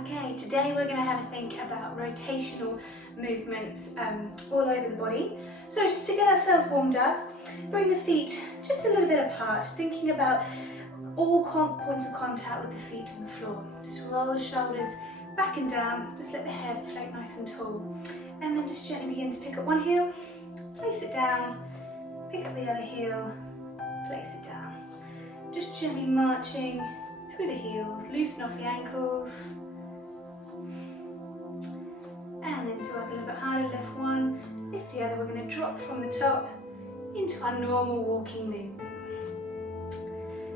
Okay, today we're going to have a think about rotational movements all over the body. So just to get ourselves warmed up, bring the feet just a little bit apart, thinking about all points of contact with the feet on the floor. Just roll the shoulders back and down, just let the head float nice and tall. And then just gently begin to pick up one heel, place it down, pick up the other heel, place it down. Just gently marching through the heels, loosen off the ankles. And then to work a little bit harder, lift one, lift the other. We're going to drop from the top into our normal walking movement.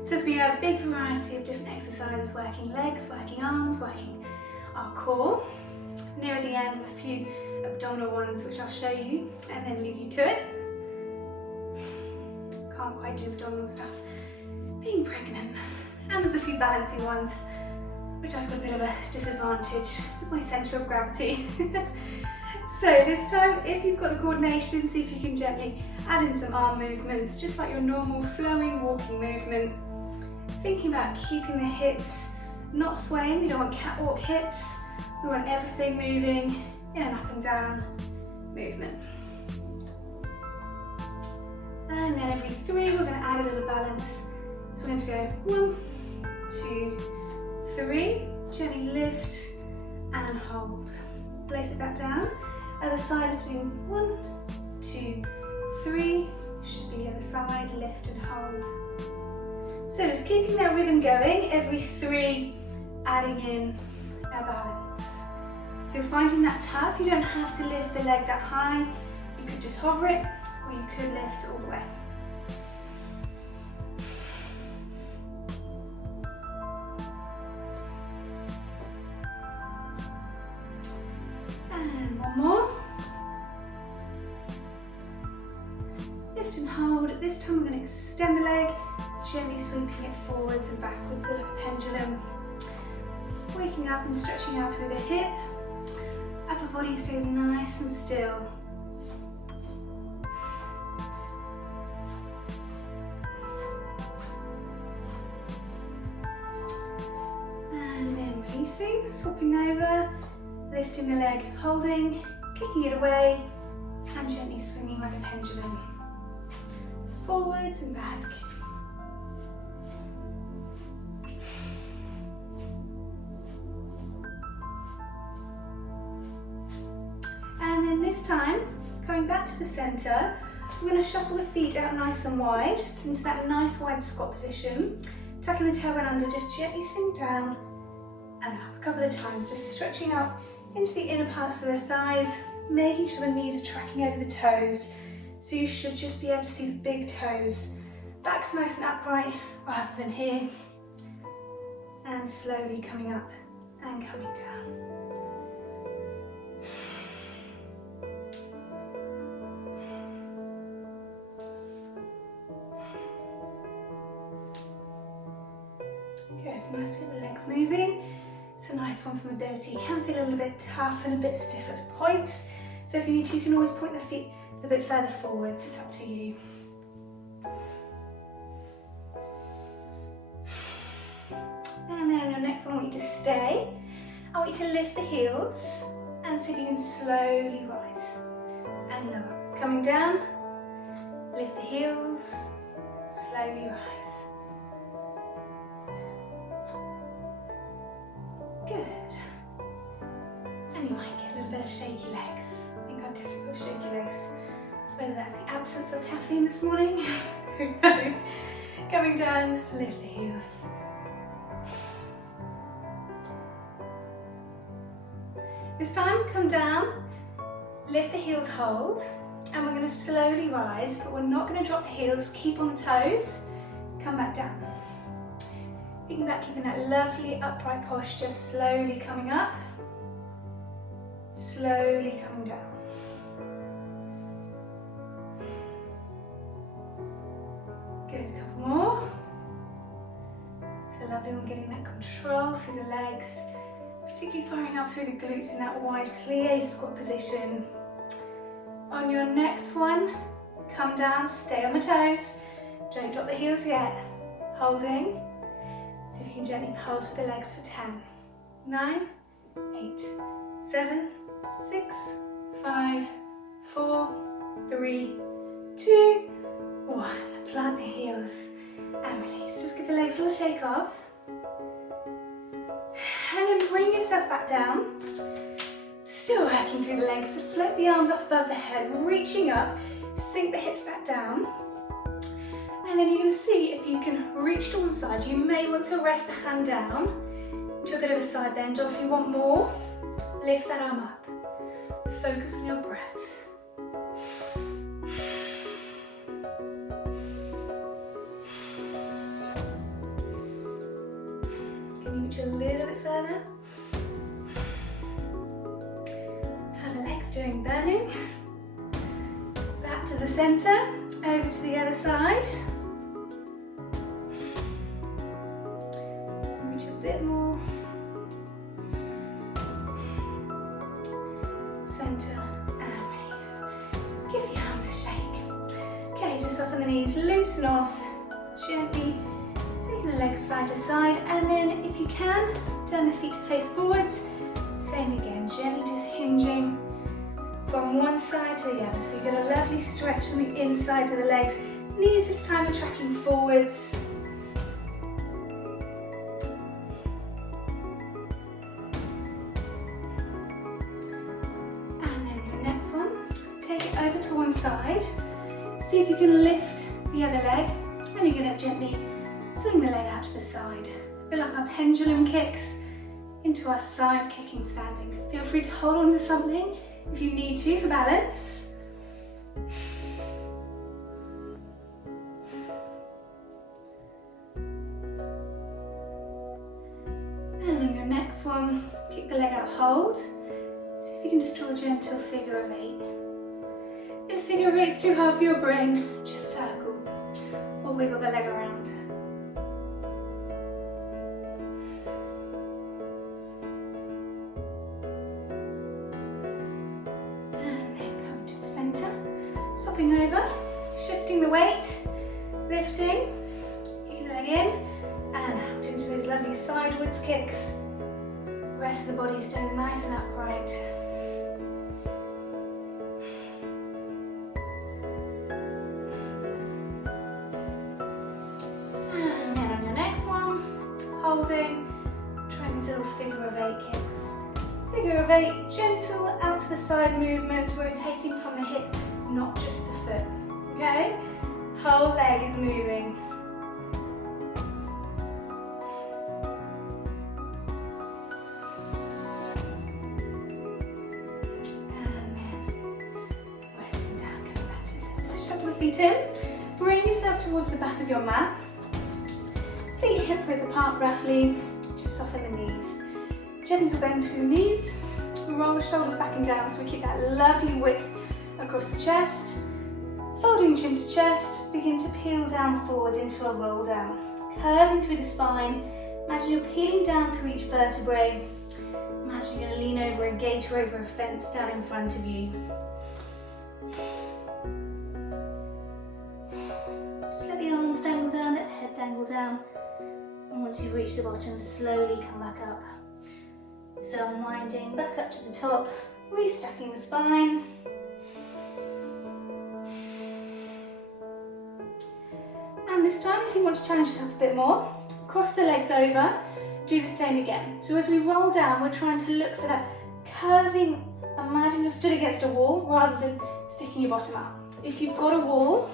So as we have a big variety of different exercises, working legs, working arms, working our core. Near the end, there's a few abdominal ones which I'll show you and then leave you to it. Can't quite do abdominal stuff, being pregnant. And there's a few balancing ones which I've got a bit of a disadvantage with my centre of gravity. So this time, if you've got the coordination, see if you can gently add in some arm movements, just like your normal flowing walking movement. Thinking about keeping the hips not swaying. We don't want catwalk hips. We want everything moving in an up and down movement. And then every three, we're going to add a little balance. So we're going to go 1, 2, 3, gently lift and hold. Place it back down. Other side, lifting 1, 2, 3. Should be the other side, lift and hold. So just keeping that rhythm going, every 3, adding in a balance. If you're finding that tough, you don't have to lift the leg that high. You could just hover it, or you could lift all the way. And one more. Lift and hold. This time we're going to extend the leg, gently sweeping it forwards and backwards, a bit like a pendulum. Waking up and stretching out through the hip. Upper body stays nice and still. And then releasing, swapping over. Lifting the leg, holding, kicking it away, and gently swinging like a pendulum. Forwards and back. And then this time, coming back to the centre, we're going to shuffle the feet out nice and wide into that nice wide squat position. Tucking the tailbone under, just gently sink down and up a couple of times, just stretching out into the inner parts of the thighs, making sure the knees are tracking over the toes. So you should just be able to see the big toes. Back's nice and upright rather than here. And slowly coming up and coming down. Good, it's nice to get the legs moving. It's a nice one for mobility. It can feel a little bit tough and a bit stiff at points. So if you need to, you can always point the feet a bit further forwards. It's up to you. And then on your next one, I want you to stay. I want you to lift the heels and see if you can slowly rise and lower. Coming down, lift the heels, slowly rise. Good. And you might get a little bit of shaky legs. I think I've definitely got shaky legs. Whether that's the absence of caffeine this morning, who knows. Coming down, lift the heels. This time, come down, lift the heels, hold, and we're going to slowly rise, but we're not going to drop the heels, keep on the toes, come back down. Thinking about keeping that lovely upright posture, slowly coming up, slowly coming down. Good, a couple more. So lovely when getting that control through the legs, particularly firing up through the glutes in that wide plie squat position. On your next one, come down, stay on the toes, don't drop the heels yet, holding. See if you can gently pulse with the legs for 10, 9, 8, 7, 6, 5, 4, 3, 2, 1. Plant the heels and release. Just give the legs a little shake off. And then bring yourself back down. Still working through the legs. So float the arms up above the head, reaching up, sink the hips back down. And then you're going to see if you can reach to one side. You may want to rest the hand down to a bit of a side bend, or if you want more, lift that arm up. Focus on your breath. Can you reach a little bit further? How the legs doing? Burning? Back to the center, over to the other side. Reach a bit more. Center and release. Give the arms a shake. Okay, just soften the knees, loosen off, gently taking the legs side to side, and then if you can, turn the feet to face forwards. Same again, gently just hinging from one side to the other. So you get a lovely stretch from the insides of the legs. Knees this time are tracking forwards. Over to one side, see if you can lift the other leg, and you're going to gently swing the leg out to the side. A bit like our pendulum kicks into our side kicking standing. Feel free to hold on to something if you need to for balance. And on your next one, kick the leg out, hold. See if you can just draw a gentle figure of 8. If figure of 8's too hard for your brain, just circle or wiggle the leg around. And then come to the centre, swapping over, shifting the weight, lifting, kicking the leg in and out into those lovely sidewards kicks. The rest of the body staying nice and upright. Holding, trying these little figure of 8 kicks. Figure of 8, gentle out to the side movements, rotating from the hip, not just the foot. Okay? Whole leg is moving. And then resting down, coming back to the center. Shuffle the feet in. Bring yourself towards the back of your mat. Feet hip width apart roughly, just soften the knees. Gentle bend through the knees, roll the shoulders back and down so we keep that lovely width across the chest. Folding chin to chest, begin to peel down forwards into a roll down. Curving through the spine, imagine you're peeling down through each vertebrae. Imagine you're going to lean over a gate or over a fence down in front of you. Just let the arms dangle down, let the head dangle down. And once you reach the bottom, slowly come back up. So unwinding, back up to the top, restacking the spine. And this time, if you want to challenge yourself a bit more, cross the legs over, do the same again. So as we roll down, we're trying to look for that curving, imagine you're stood against a wall rather than sticking your bottom out. If you've got a wall,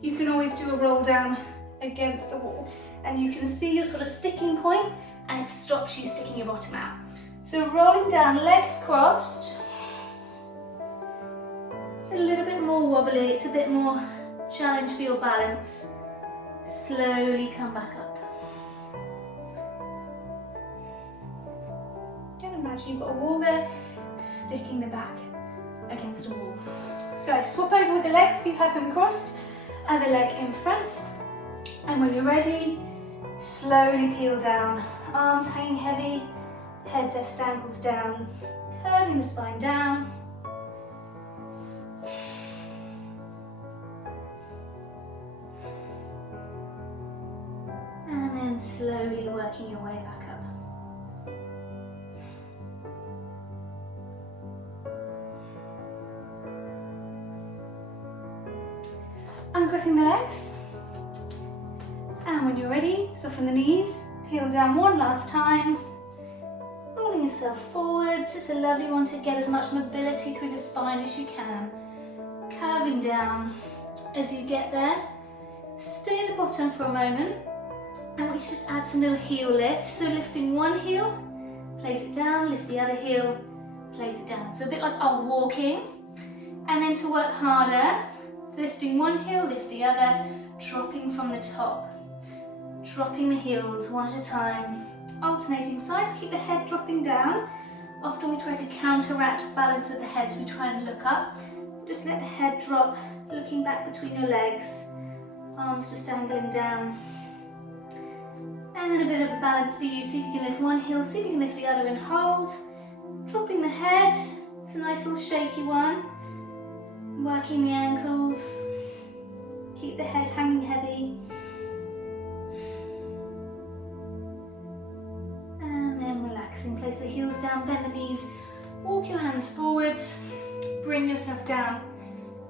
you can always do a roll down against the wall. And you can see your sort of sticking point, and it stops you sticking your bottom out. So rolling down, legs crossed. It's a little bit more wobbly, it's a bit more challenge for your balance. Slowly come back up. And imagine you've got a wall there, sticking the back against a wall. So swap over with the legs if you've had them crossed, other leg in front. And when you're ready, slowly peel down, arms hanging heavy, head just dangles down, curving the spine down. And then slowly working your way back up. flexing the legs. And when you're ready, soften the knees, peel down one last time. Rolling yourself forwards. It's a lovely one to get as much mobility through the spine as you can. Curving down. As you get there, stay at the bottom for a moment. And we just add some little heel lifts. So lifting one heel, place it down, lift the other heel, place it down. So a bit like our walking. And then to work harder, lifting one heel, lift the other, dropping from the top. Dropping the heels one at a time. Alternating sides, keep the head dropping down. Often we try to counteract balance with the head, so we try and look up. Just let the head drop, looking back between your legs. Arms just dangling down. And then a bit of a balance for you. See if you can lift one heel, see if you can lift the other and hold. Dropping the head. It's a nice little shaky one. Working the ankles. Keep the head hanging heavy. And then relaxing. Place the heels down, bend the knees. Walk your hands forwards. Bring yourself down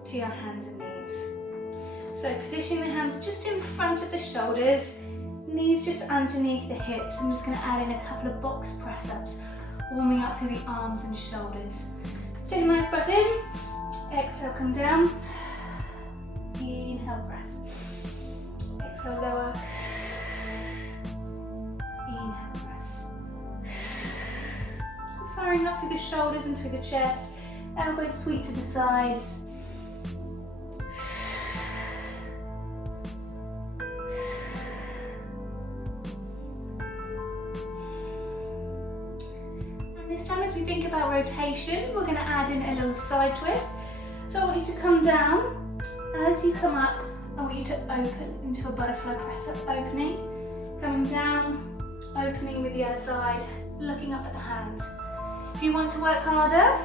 to your hands and knees. So positioning the hands just in front of the shoulders. Knees just underneath the hips. I'm just going to add in a couple of box press-ups, warming up through the arms and shoulders. Let's take a nice breath in. Exhale, come down. Inhale, press. Exhale, lower. Inhale, press. So firing up through the shoulders and through the chest. Elbows sweep to the sides. This time, as we think about rotation, we're going to add in a little side twist. So I want you to come down. As you come up, I want you to open into a butterfly press up. Opening, coming down, opening with the other side, looking up at the hand. If you want to work harder,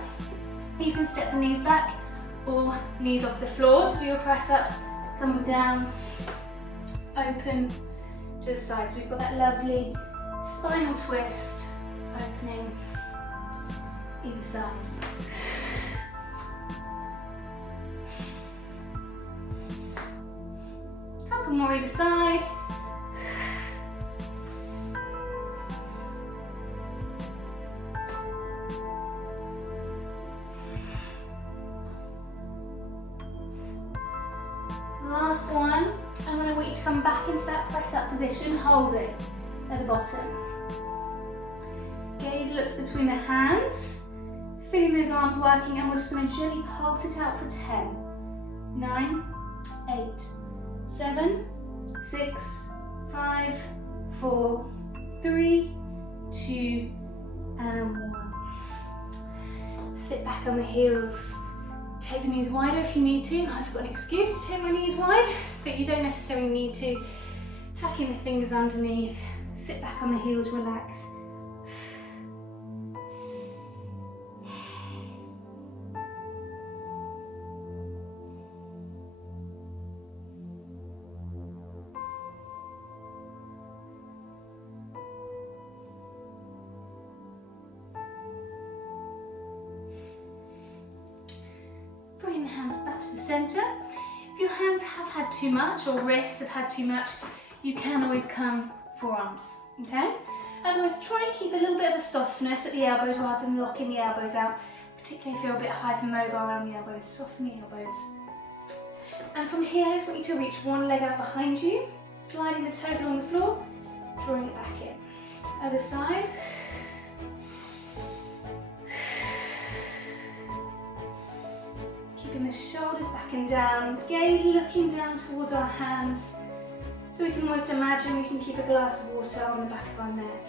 you can step the knees back or knees off the floor to do your press ups. Coming down, open to the side. So we've got that lovely spinal twist, opening. Either side. Couple more either side. Last one. I'm going to want you to come back into that press up position, holding at the bottom. Gaze looks between the hands. Feeling those arms working, and we're just going to gently pulse it out for 10, 9, 8, 7, 6, 5, 4, 3, 2, and 1. Sit back on the heels. Take the knees wider if you need to. I've got an excuse to take my knees wide, but you don't necessarily need to. Tuck in the fingers underneath. Sit back on the heels, relax. Bring the hands back to the centre. If your hands have had too much or wrists have had too much, you can always come forearms, okay? Otherwise, try and keep a little bit of a softness at the elbows rather than locking the elbows out, particularly if you're a bit hypermobile around the elbows. Soften the elbows. And from here, I just want you to reach one leg out behind you, sliding the toes along the floor, drawing it back in. Other side. Keeping the shoulders back and down, gaze looking down towards our hands. So we can almost imagine we can keep a glass of water on the back of our neck.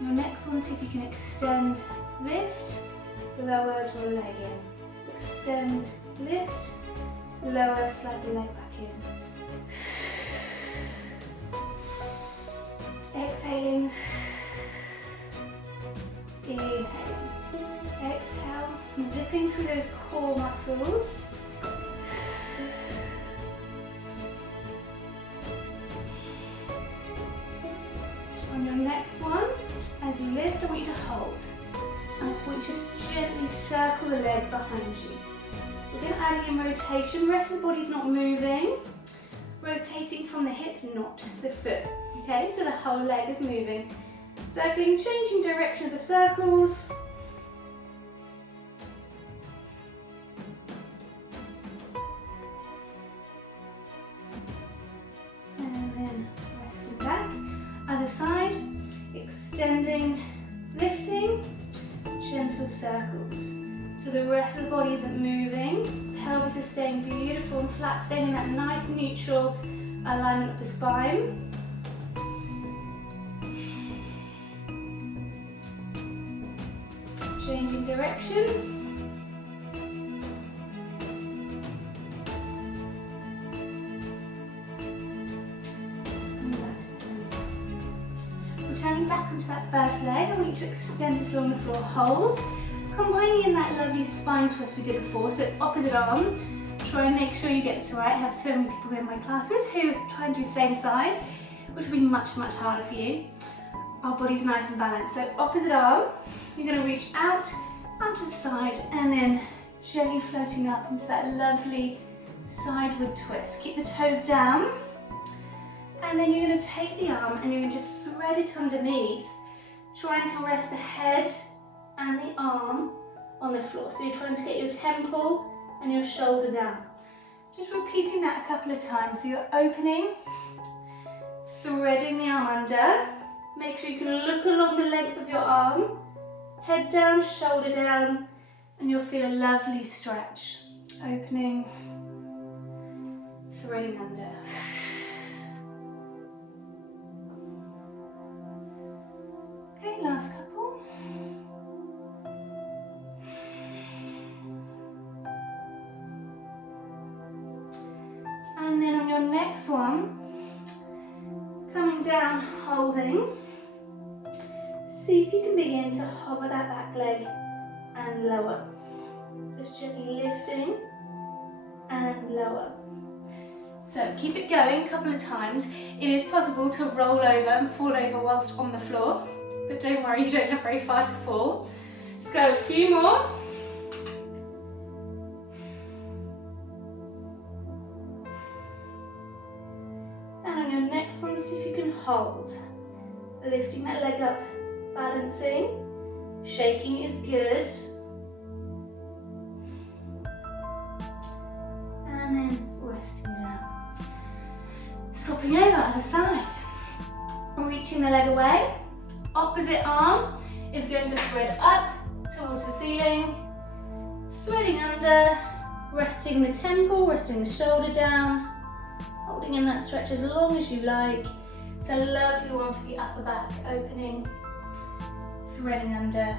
Your next one, see if you can extend, lift, lower, draw the leg in. Extend, lift, lower, slide the leg back in. Exhaling. Inhaling. Exhale, zipping through those core muscles. On your next one, as you lift, I want you to hold. Nice. We just gently circle the leg behind you. So we're going to add in rotation. Rest of the body's not moving. Rotating from the hip, not the foot. Okay, so the whole leg is moving. Circling, changing direction of the circles. And then resting back. Other side, extending, lifting, gentle circles. So the rest of the body isn't moving. Pelvis is staying beautiful and flat, staying in that nice neutral alignment of the spine. Changing direction. And back to the centre. Returning back onto that first leg, I want you to extend it along the floor. Hold. Combining in that lovely spine twist we did before, so opposite arm. Try and make sure you get this right. I have so many people in my classes who try and do same side, which will be much, much harder for you. Our body's nice and balanced. So opposite arm, you're going to reach out to the side and then gently floating up into that lovely sideward twist. Keep the toes down. And then you're going to take the arm and you're going to thread it underneath, trying to rest the head and the arm on the floor. So you're trying to get your temple and your shoulder down. Just repeating that a couple of times. So you're opening, threading the arm under. Make sure you can look along the length of your arm. Head down, shoulder down, and you'll feel a lovely stretch. Opening, threading under. Okay, last couple. And then on your next one, coming down, holding. See if you can begin to hover that back leg and lower. Just gently lifting and lower. So keep it going a couple of times. It is possible to roll over and fall over whilst on the floor, but don't worry, you don't have very far to fall. Let's go a few more. And on your next one, see if you can hold. Lifting that leg up, balancing. Shaking is good. And then resting down. Swapping over, other side. Reaching the leg away. Opposite arm is going to thread up towards the ceiling. Threading under, resting the temple, resting the shoulder down. Holding in that stretch as long as you like. It's a lovely one for the upper back. Opening, threading under.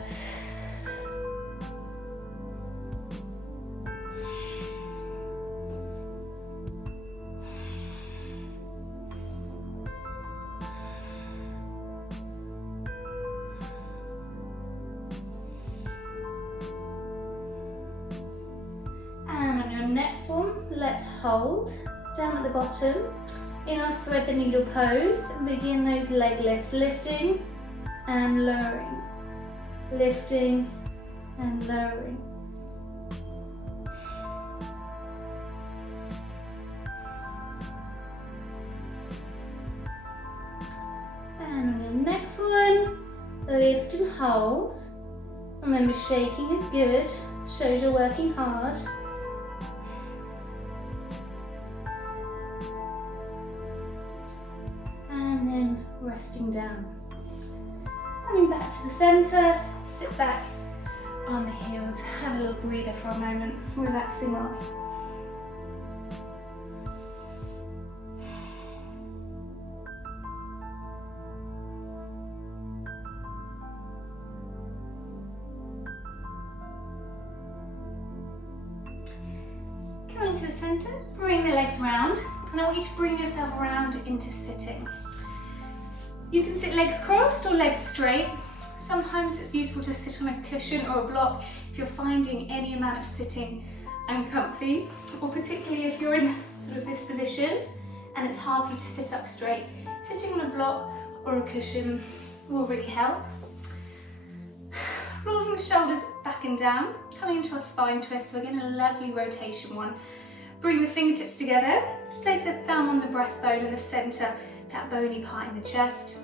And on your next one, let's hold down at the bottom in our thread the needle pose and begin those leg lifts, lifting and lowering, lifting and lowering. And on your next one, lift and hold. Remember, shaking is good, shows you're working hard. And then resting down. Coming back to the centre, sit back on the heels, have a little breather for a moment, relaxing off. Coming to the centre, bring the legs round, and I want you to bring yourself around into sitting. You can sit legs crossed or legs straight. Sometimes it's useful to sit on a cushion or a block if you're finding any amount of sitting uncomfy, or particularly if you're in sort of this position and it's hard for you to sit up straight. Sitting on a block or a cushion will really help. rolling the shoulders back and down, coming into our spine twist. So again, a lovely rotation one. Bring the fingertips together, just place the thumb on the breastbone in the center, that bony part in the chest.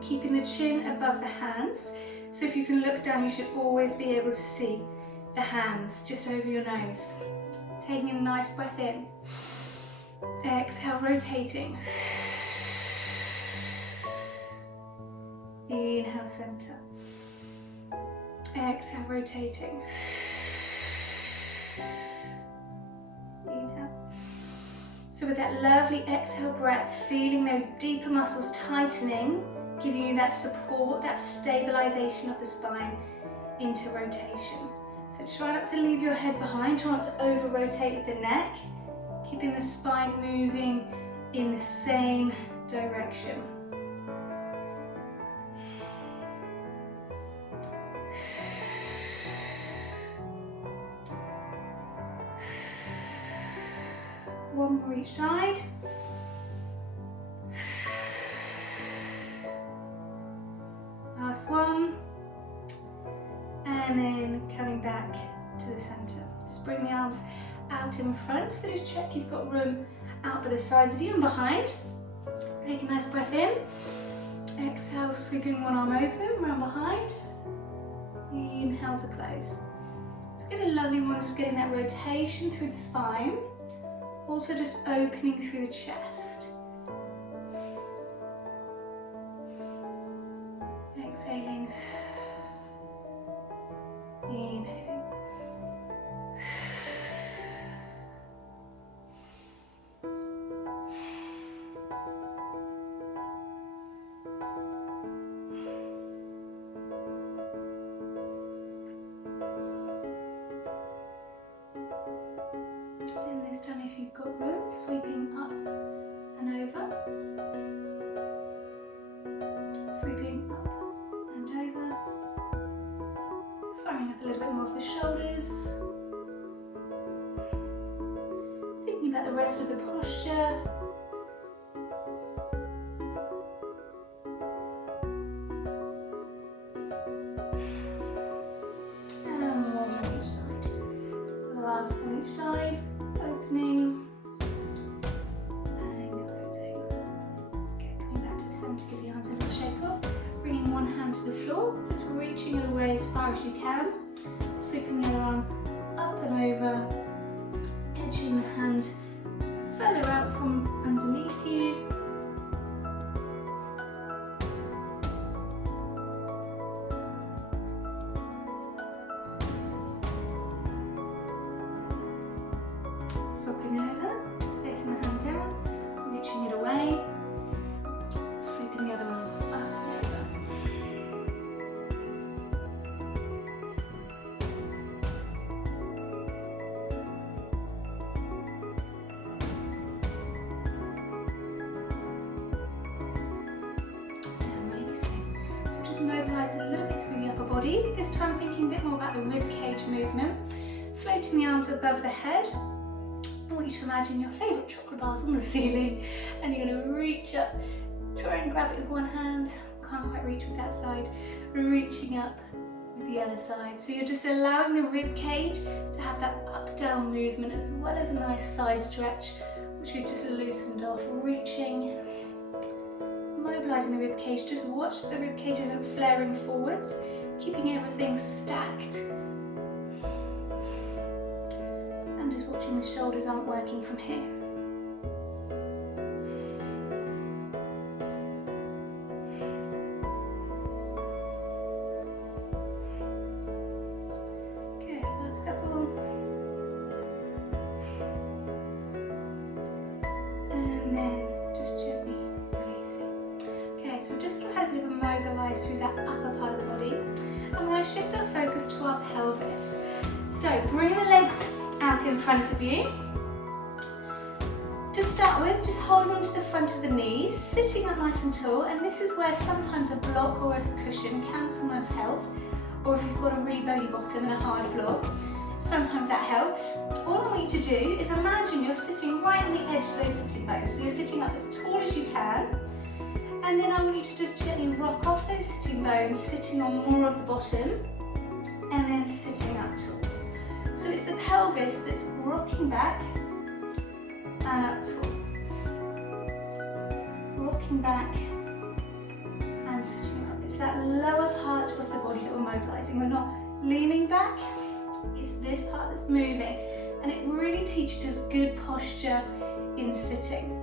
Keeping the chin above the hands. So if you can look down, you should always be able to see the hands just over your nose. Taking a nice breath in. Exhale, rotating. Inhale, center. Exhale, rotating. Inhale. So with that lovely exhale breath, feeling those deeper muscles tightening, giving you that support, that stabilization of the spine into rotation. So try not to leave your head behind, try not to over-rotate with the neck, keeping the spine moving in the same direction. One more each side. Last one. And then coming back to the center. Just bring the arms out in front, so just check you've got room out by the sides of you and behind. Take a nice breath in. Exhale, sweeping one arm open, round behind. Inhale to close. So get a lovely one, just getting that rotation through the spine. Also just opening through the chest. Exhaling. Inhaling. And this time, if you've got room, sweeping up and over. Sweeping up and over. Firing up a little bit more of the shoulders. Thinking about the rest of the posture. And one on each side. Last one each side. Opening and closing. Okay, coming back to the centre, give the arms a little shake off. Bringing one hand to the floor, just reaching it away as far as you can. Sweeping the other arm up and over, edging the hand further out from underneath you. Swapping over, placing the hand down, reaching it away, sweeping the other one up and over. And releasing. So just mobilise a little bit through the upper body, this time thinking a bit more about the rib cage movement, floating the arms above the head. I want you to imagine your favourite chocolate bars on the ceiling, and you're going to reach up, try and grab it with one hand, can't quite reach with that side, reaching up with the other side. So you're just allowing the rib cage to have that up-down movement as well as a nice side stretch, which we've just loosened off, reaching, mobilising the rib cage. Just watch that the rib cage isn't flaring forwards, keeping everything stacked. Just watching the shoulders aren't working from here. Good, last couple. And then just gently releasing. Okay, so we've just had a bit of a mobilise through that upper part of the body. I'm going to shift our focus to our pelvis. So bring the legs out in front of you. To start with, just hold on to the front of the knees, sitting up nice and tall, and this is where sometimes a block or a cushion can sometimes help, or if you've got a really bony bottom and a hard floor, sometimes that helps. All I want you to do is imagine you're sitting right on the edge of those sitting bones, so you're sitting up as tall as you can, and then I want you to just gently rock off those sitting bones, sitting on more of the bottom, and then sitting up tall. So it's the pelvis that's rocking back and up tall. Rocking back and sitting up. It's that lower part of the body that we're mobilising. We're not leaning back, it's this part that's moving. And it really teaches us good posture in sitting.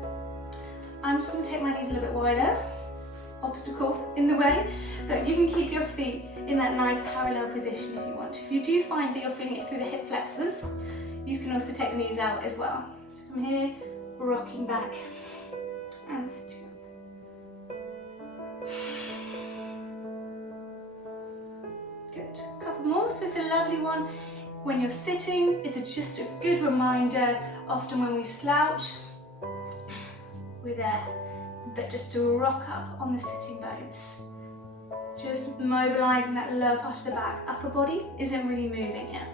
I'm just going to take my knees a little bit wider, obstacle in the way, but you can keep your feet in that nice parallel position if you want to. If you do find that you're feeling it through the hip flexors, you can also take the knees out as well. So from here, rocking back and sitting up. Good, a couple more. So it's a lovely one. When you're sitting, it's just a good reminder, often when we slouch, we're there, but just to rock up on the sitting bones. Just mobilising that lower part of the back. Upper body isn't really moving yet.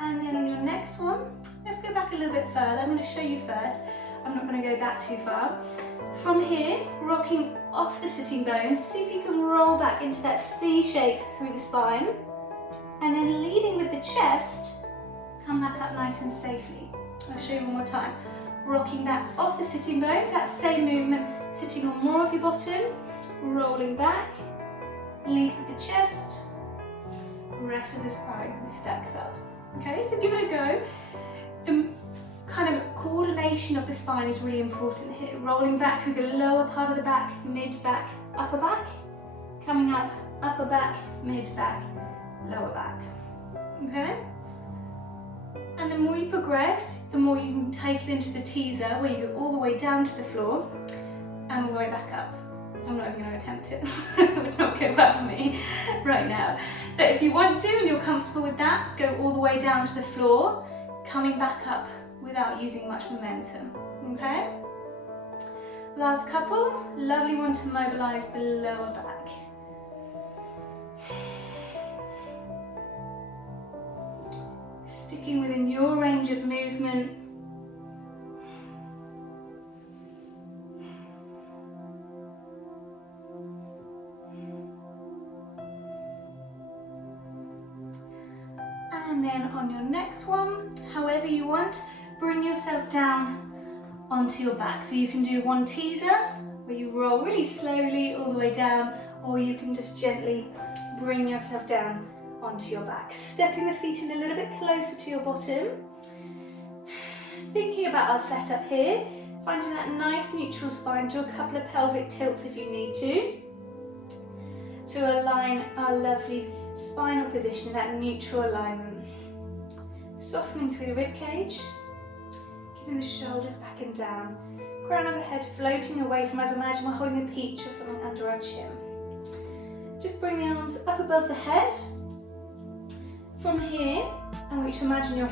And then on your next one, let's go back a little bit further. I'm going to show you first. I'm not going to go back too far. From here, rocking off the sitting bones, see if you can roll back into that C shape through the spine. And then leading with the chest, come back up nice and safely. I'll show you one more time. Rocking back off the sitting bones, that same movement, sitting on more of your bottom, rolling back, lead with the chest, rest of the spine stacks up. Okay, so give it a go. The kind of coordination of the spine is really important here. Rolling back through the lower part of the back, mid back, upper back, coming up, upper back, mid back, lower back. Okay? And the more you progress, the more you can take it into the teaser, where you go all the way down to the floor and all the way back up. I'm not even going to attempt it. It would not go well for me right now. But if you want to and you're comfortable with that, go all the way down to the floor, coming back up without using much momentum. Okay? Last couple, lovely one to mobilise the lower back. Sticking within your range of movement. And then on your next one, however you want, bring yourself down onto your back. So you can do one teaser, where you roll really slowly all the way down, or you can just gently bring yourself down onto your back. Stepping the feet in a little bit closer to your bottom. Thinking about our setup here, finding that nice neutral spine, do a couple of pelvic tilts if you need to align our lovely spinal position in that neutral alignment. Softening through the rib cage, keeping the shoulders back and down, crown of the head floating away from us. Imagine we're holding a peach or something under our chin. Just bring the arms up above the head. From here, I want you to imagine you're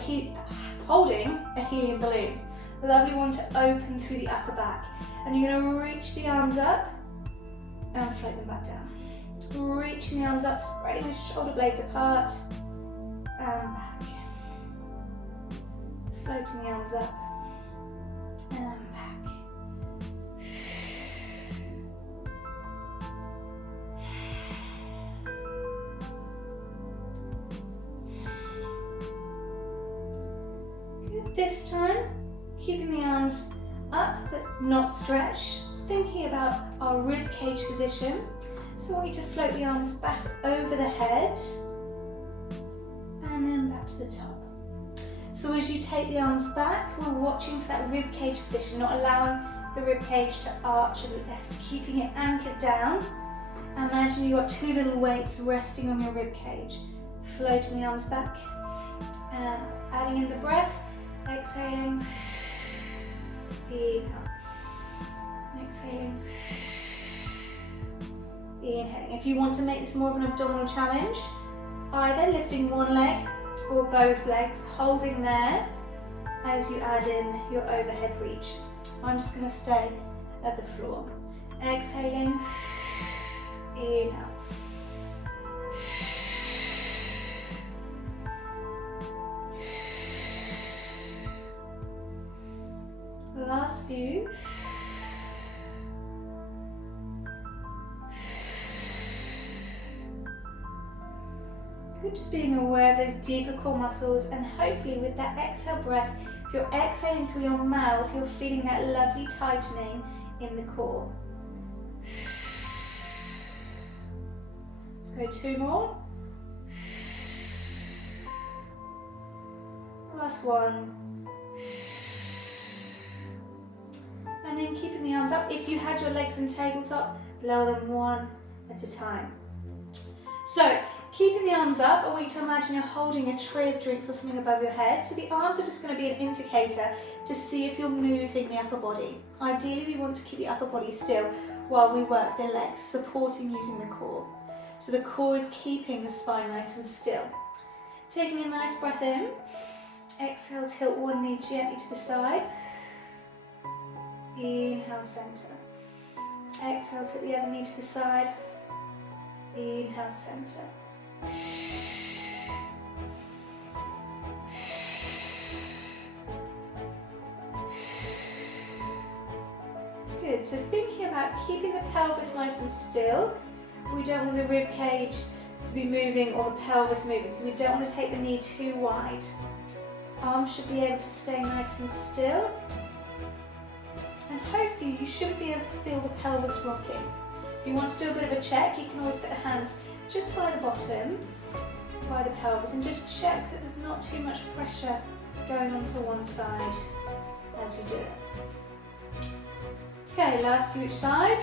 holding a helium balloon. A lovely one to open through the upper back. And you're going to reach the arms up and float them back down. Reaching the arms up, spreading the shoulder blades apart and back. Floating the arms up and back. Good. This time, keeping the arms up but not stretched. Thinking about our rib cage position. So I want you to float the arms back over the head and then back to the top. So as you take the arms back, we're watching for that rib cage position, not allowing the rib cage to arch and lift, keeping it anchored down. Imagine you've got two little weights resting on your rib cage. Floating the arms back and adding in the breath, exhaling, inhale, exhaling, inhaling. If you want to make this more of an abdominal challenge, either lifting one leg or both legs, holding there as you add in your overhead reach. I'm just going to stay at the floor. Exhaling, inhale. Last few. just being aware of those deeper core muscles, and hopefully with that exhale breath, if you're exhaling through your mouth, you're feeling that lovely tightening in the core. Let's go 2 more. Last one. And then keeping the arms up. If you had your legs in tabletop, lower them one at a time. So, keeping the arms up, I want you to imagine you're holding a tray of drinks or something above your head. So the arms are just going to be an indicator to see if you're moving the upper body. Ideally, we want to keep the upper body still while we work the legs, supporting using the core. So the core is keeping the spine nice and still. Taking a nice breath in. Exhale, tilt one knee gently to the side. Inhale, center. Exhale, tilt the other knee to the side. Inhale, center. Good, so thinking about keeping the pelvis nice and still. We don't want the rib cage to be moving or the pelvis moving, so we don't want to take the knee too wide. Arms should be able to stay nice and still. And hopefully you should be able to feel the pelvis rocking. If you want to do a bit of a check, you can always put the hands just by the bottom, by the pelvis, and just check that there's not too much pressure going onto one side as you do it. Okay, last few each side.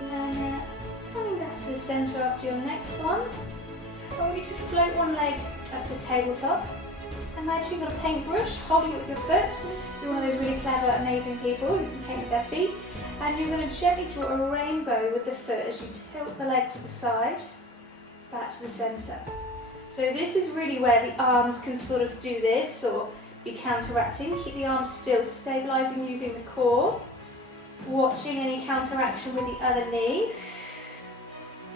And then coming back to the centre after your next one, I want you to float one leg up to tabletop. Imagine you've got a paintbrush, holding it with your foot. You're one of those really clever, amazing people who can paint with their feet. And you're going to gently draw a rainbow with the foot as you tilt the leg to the side, back to the centre. So this is really where the arms can sort of do this or be counteracting. Keep the arms still, stabilising using the core. Watching any counteraction with the other knee.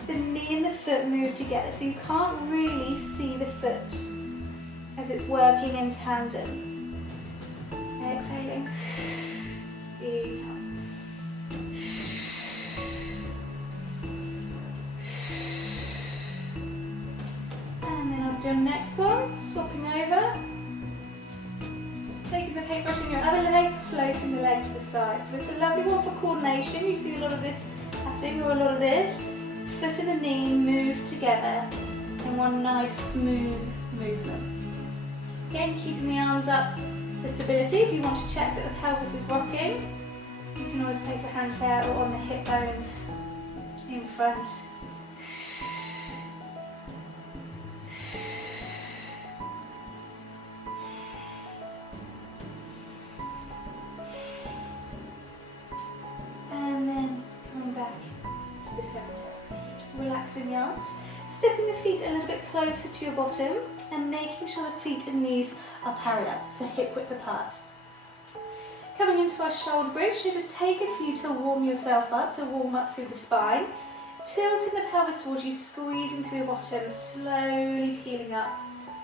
The knee and the foot move together, so you can't really see the foot as it's working in tandem. Exhaling. Inhale. And then I'll do the next one, swapping over. Taking the paintbrush in your other leg, floating the leg to the side. So it's a lovely one for coordination. You see a lot of this happening, or a lot of this. Foot and the knee move together in one nice smooth movement. Again, keeping the arms up for stability. If you want to check that the pelvis is rocking, you can always place the hands there or on the hip bones in front. And then coming back to the centre. Relaxing the arms, stepping the feet a little bit closer to your bottom and making sure the feet and knees are parallel, so hip width apart. Coming into our shoulder bridge, so just take a few to warm yourself up, to warm up through the spine. Tilting the pelvis towards you, squeezing through your bottom, slowly peeling up,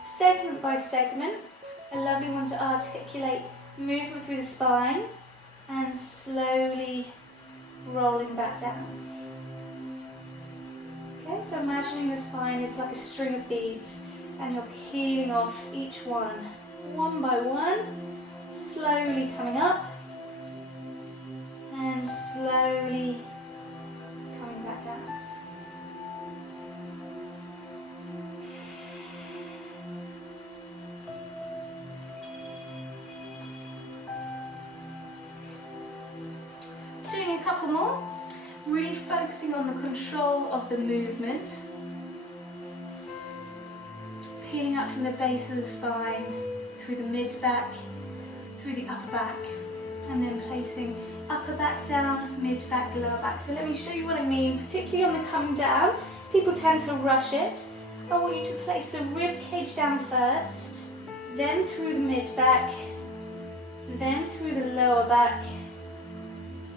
segment by segment. A lovely one to articulate movement through the spine and slowly rolling back down. Okay, so imagining the spine is like a string of beads and you're peeling off each one by one, slowly coming up and slowly coming back down. Doing a couple more. Really focusing on the control of the movement. Peeling up from the base of the spine, through the mid-back, through the upper back, and then placing upper back down, mid-back, lower back. So let me show you what I mean, particularly on the coming down. People tend to rush it. I want you to place the rib cage down first, then through the mid-back, then through the lower back,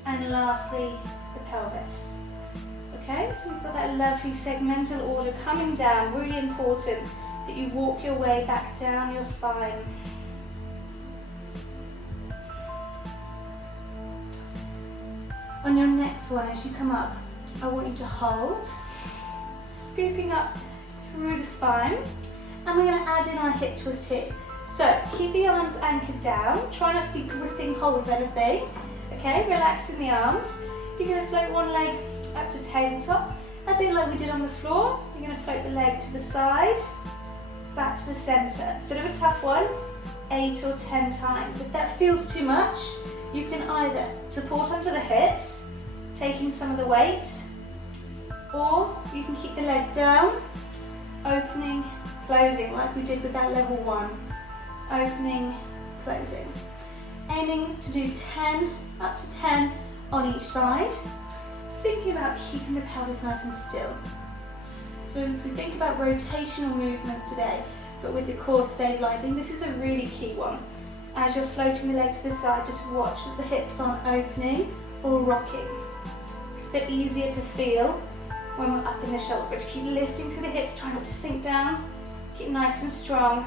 and lastly, the pelvis. Okay, so we've got that lovely segmental order coming down. Really important that you walk your way back down your spine. On on your next one, as you come up, I want you to hold, scooping up through the spine, and we're going to add in our hip twist here. So keep the arms anchored down, try not to be gripping hold of anything, okay, relaxing the arms. You're going to float one leg up to tabletop, a bit like we did on the floor. You're going to float the leg to the side, back to the centre. It's a bit of a tough one, 8 or 10 times. If that feels too much, you can either support onto the hips, taking some of the weight, or you can keep the leg down, opening, closing, like we did with that level 1. Opening, closing. Aiming to do 10, up to 10 on each side. Thinking about keeping the pelvis nice and still. So as we think about rotational movements today, but with the core stabilising, this is a really key one. As you're floating the leg to the side, just watch that the hips aren't opening or rocking. It's a bit easier to feel when we're up in the shoulder bridge. Keep lifting through the hips, try not to sink down. Keep nice and strong.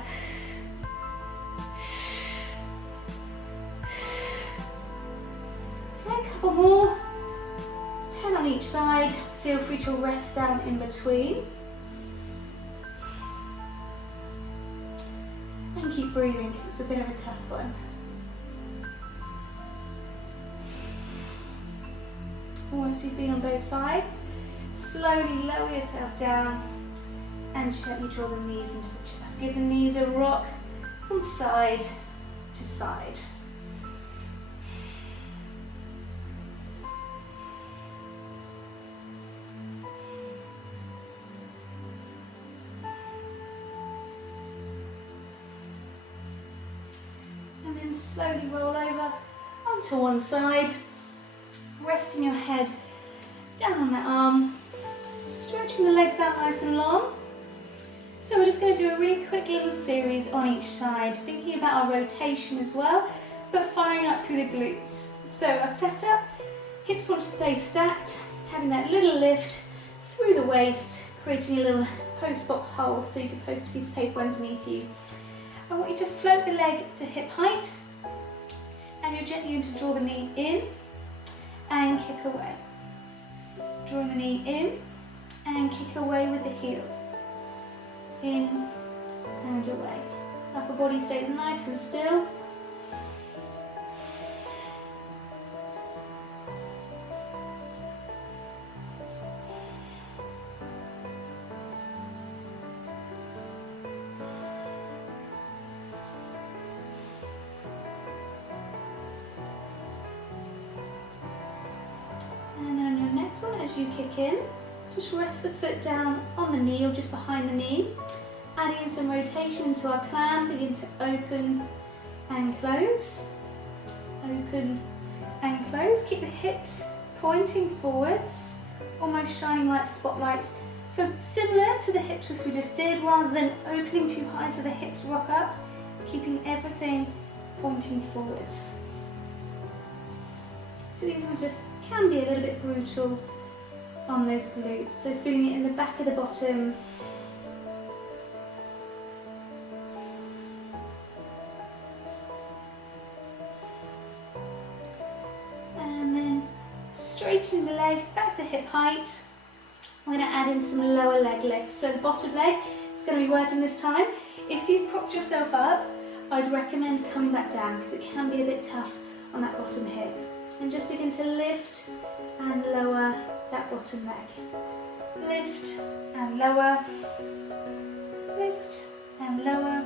Okay, a couple more. 10 on each side. Feel free to rest down in between. And keep breathing because it's a bit of a tough one. Once you've been on both sides, slowly lower yourself down and gently draw the knees into the chest. Give the knees a rock from side to side. And then slowly roll over onto one side, resting your head down on that arm, stretching the legs out nice and long. So we're just going to do a really quick little series on each side, thinking about our rotation as well, but firing up through the glutes. So our setup, hips want to stay stacked, having that little lift through the waist, creating a little post box hold so you can post a piece of paper underneath you. I want you to float the leg to hip height, and you're gently going to draw the knee in and kick away. Drawing the knee in and kick away with the heel. In and away. Upper body stays nice and still. And then on your next one, as you kick in, just rest the foot down on the knee or just behind the knee. Adding in some rotation into our plan, begin to open and close. Open and close. Keep the hips pointing forwards, almost shining like spotlights. So similar to the hip twist we just did, rather than opening too high so the hips rock up, keeping everything pointing forwards. So these ones can be a little bit brutal on those glutes, so feeling it in the back of the bottom. And then straightening the leg back to hip height. We're going to add in some lower leg lifts. So the bottom leg is going to be working this time. If you've propped yourself up, I'd recommend coming back down because it can be a bit tough on that bottom hip. And just begin to lift and lower that bottom leg. Lift and lower. Lift and lower.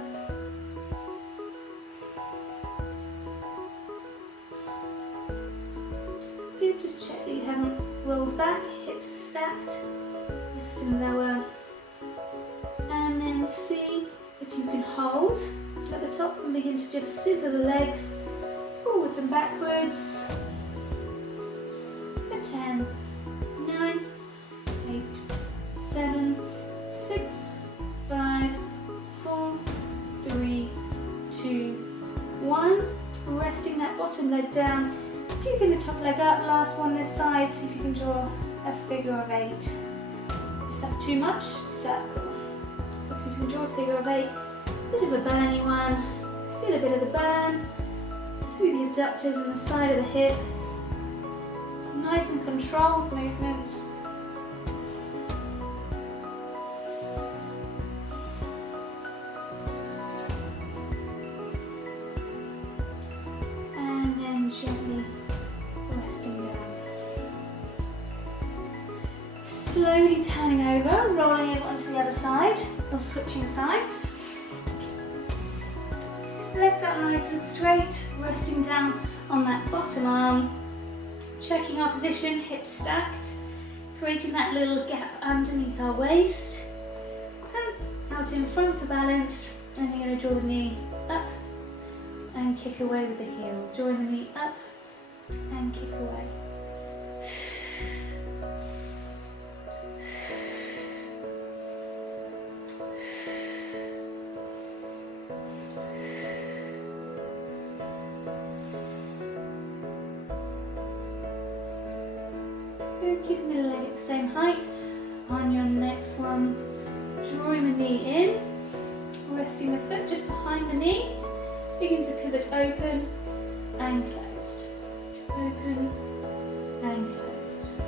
Good, just check that you haven't rolled back, hips stacked. Lift and lower. And then see if you can hold at the top and begin to just scissor the legs forwards and backwards. 10, 9, 8, 7, 6, 5, 4, 3, 2, 1. Resting that bottom leg down, keeping the top leg up. Last one this side, see if you can draw a figure of 8. If that's too much, circle. So see if you can draw a figure of 8. Bit of a burny one. Feel a bit of the burn through the abductors and the side of the hip. Nice and controlled movements. And then gently resting down. Slowly turning over, rolling over onto the other side, or switching sides. Legs out nice and straight, resting down on that bottom arm. Checking our position, hips stacked, creating that little gap underneath our waist. And out in front for balance, and you're going to draw the knee up and kick away with the heel. Drawing the knee up and kick away. Good, keeping the leg at the same height. On your next one, drawing the knee in, resting the foot just behind the knee. Begin to pivot open and closed. Open and closed.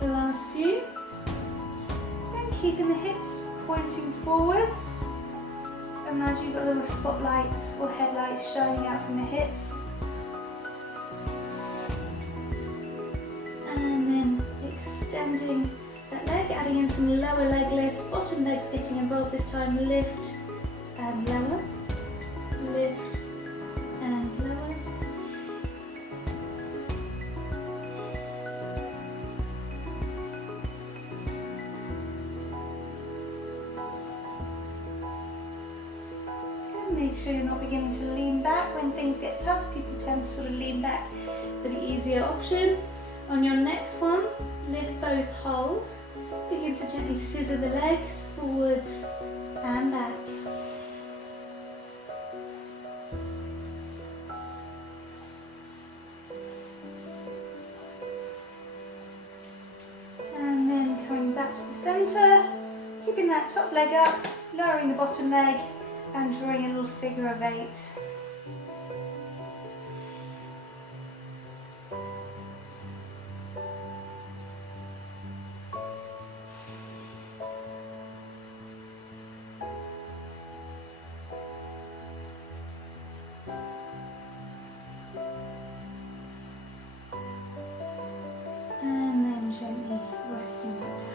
The last few. And keeping the hips pointing forwards. Imagine you've got little spotlights or headlights shining out from the hips. And then extending that leg, adding in some lower leg lifts, bottom legs getting involved this time. Lift and lower, lift and lower. Make sure you're not beginning to lean back. When things get tough, people tend to sort of lean back for the easier option. On your next one, lift both, hold. Begin to gently scissor the legs forwards and back. And then coming back to the centre, keeping that top leg up, lowering the bottom leg, and drawing a little figure of 8. And then gently resting that down.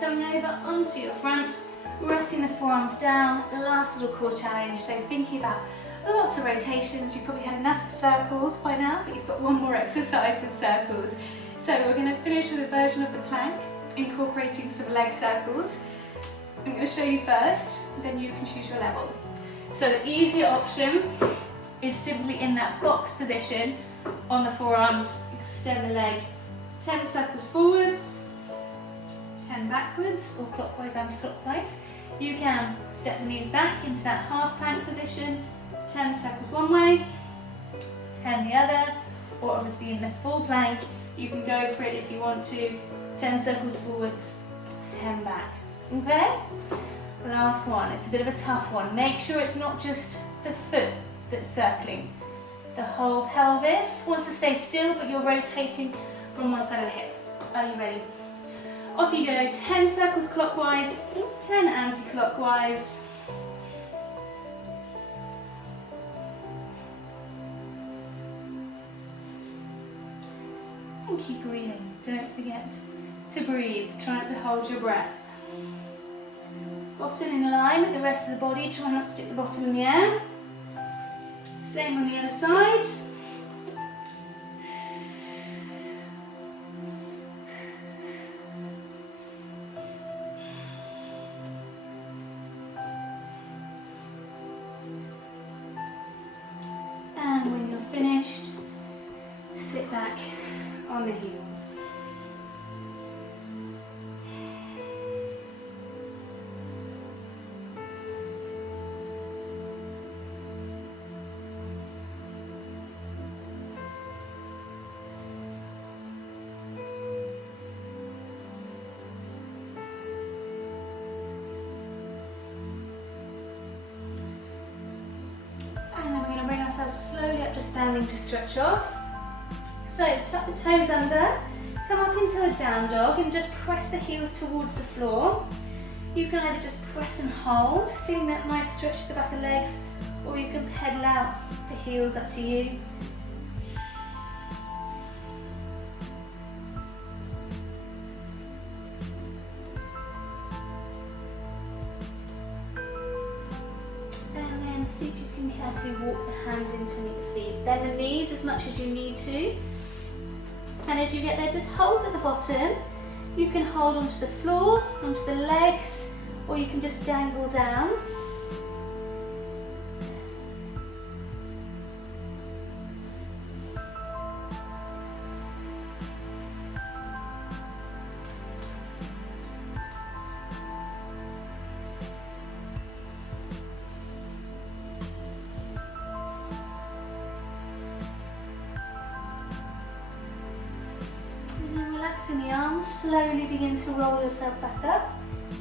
Coming over onto your front. Resting the forearms down, last little core challenge. So thinking about lots of rotations. You've probably had enough circles by now, but you've got one more exercise with circles. So we're going to finish with a version of the plank, incorporating some leg circles. I'm going to show you first, then you can choose your level. So the easier option is simply in that box position on the forearms, extend the leg 10 circles forwards, 10 backwards, or clockwise, anti-clockwise. You can step the knees back into that half plank position, 10 circles one way, 10 the other, or obviously in the full plank, you can go for it if you want to, 10 circles forwards, 10 back, okay? Last one, it's a bit of a tough one. Make sure it's not just the foot that's circling. The whole pelvis wants to stay still, but you're rotating from one side of the hip. Are you ready? Off you go, 10 circles clockwise, 10 anti-clockwise. And keep breathing, don't forget to breathe, try not to hold your breath. Bottom in line with the rest of the body, try not to stick the bottom in the air. Same on the other side. And when you're finished, sit back on the heels. slowly up to standing to stretch off. So tuck the toes under, come up into a down dog and just press the heels towards the floor. You can either just press and hold, feeling that nice stretch at the back of the legs, or you can pedal out the heels, up to you. And then see if you can carefully walk the hands in to meet the feet. Bend the knees as much as you need to. And as you get there, just hold at the bottom. You can hold onto the floor, onto the legs, or you can just dangle down. Relaxing the arms, slowly begin to roll yourself back up.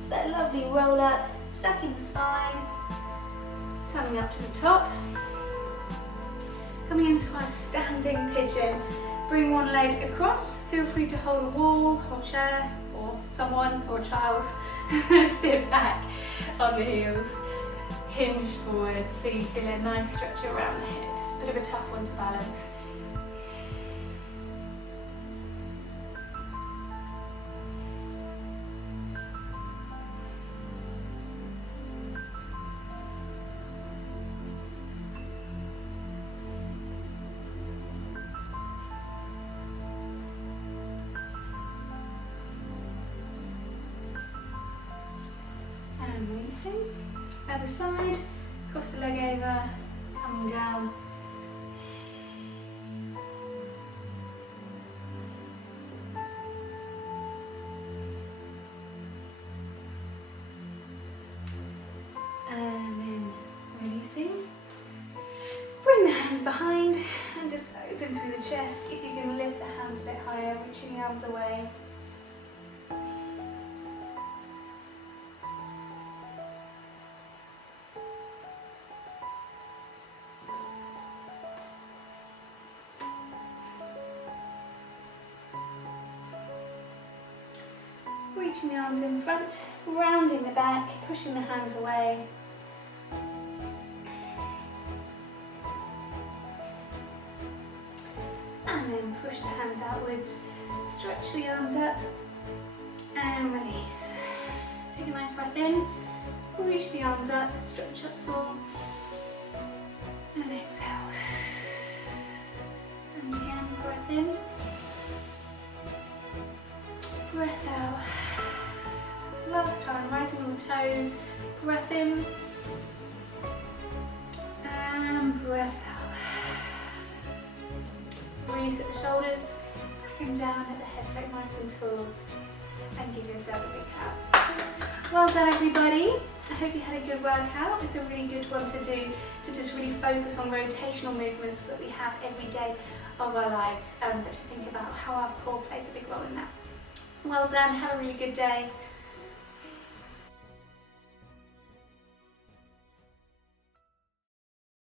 So that lovely roll up, stacking the spine, coming up to the top. Coming into our standing pigeon. Bring one leg across, feel free to hold a wall or chair or someone or a child. Sit back on the heels, hinge forward so you feel a nice stretch around the hips. Bit of a tough one to balance. Releasing. Other side, cross the leg over, coming down. And then releasing. Bring the hands behind and just open through the chest. If you can lift the hands a bit higher, reaching the arms away. Reaching the arms in front, rounding the back, pushing the hands away. And then push the hands outwards, stretch the arms up and release. Take a nice breath in, reach the arms up, stretch up tall and exhale. And again, breath in, breath out. Last time, rising on the toes, breath in and breath out. Release at the shoulders, back and down at the head, very nice and tall, and give yourselves a big clap. Well done everybody. I hope you had a good workout. It's a really good one to do, to just really focus on rotational movements that we have every day of our lives, but to think about how our core plays a big role in that. Well done, have a really good day.